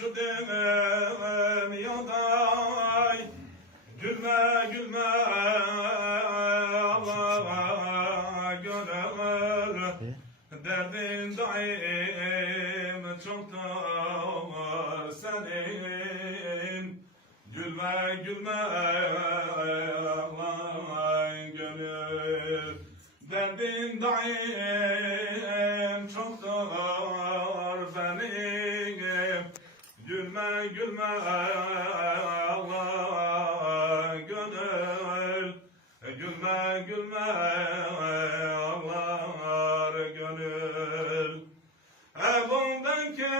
şu dünyada gülme gülme Allah gönül derdin daim çoktur senin gülme gülme Allah gönül derdin daim çoktur benim gülme gülme Allah gönül gülme gülme Allah gönül evundan kersete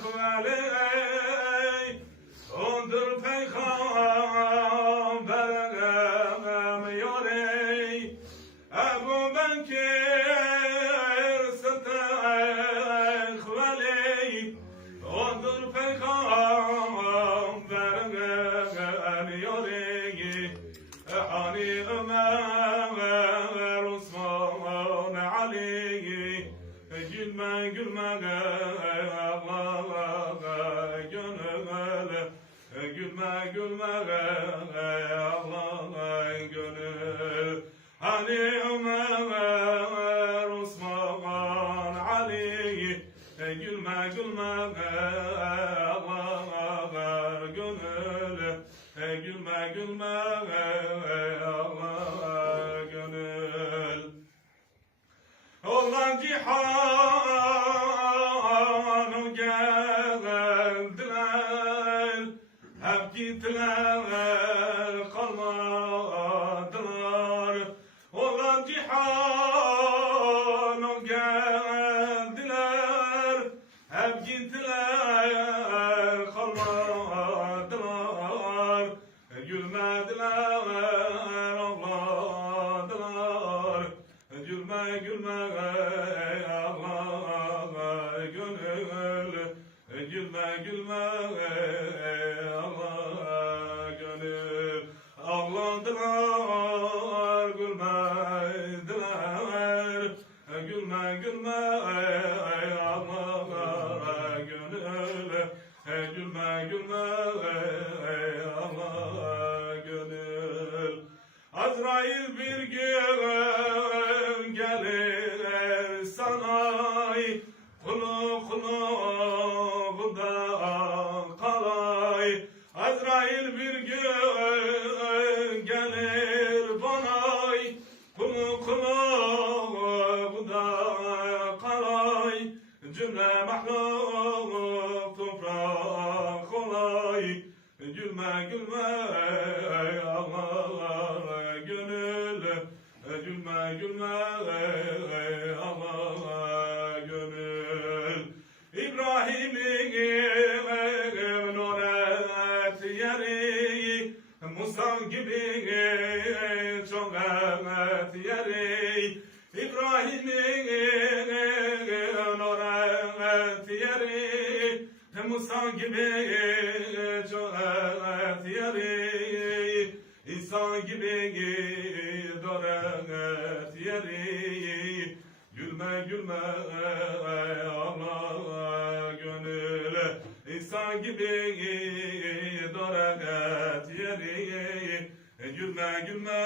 khvali ondur peygamberim yori evundan kersete khvali ondur peygamberim yori hani Ömer Osman Ali gülme gülme Allah gönül gülme gülme Allah gönül hani Ömer Osman Ali gülme gülme Allah gönül gülme gülme Allah gönül olan cihanı geldiler hep gittiler kalmadılar olan cihanı geldiler hep gittiler kalmadılar gülmediler ağladılar gülme gülme Allah gönül gülme gülme Allah gönül ağladılar gülmediler gülme gülme Allah gönül gülme gülme Allah gönül Azrail bir gün gelir sana kulu kulağında kalay Azrail bir gün gelir bana kulu kulağında kalay cümle mahluk toprak kolay gülme gülme Allah gönül gülme gülme Allah gönül İbrahim'in oret yeri Musa gibi çok et yeri İbrahim'in oret yeri Musa gibi çok et yeri İsa gibi doret yeri gülme gülme Allah gönül İsa gibi doret yeri gülme gülme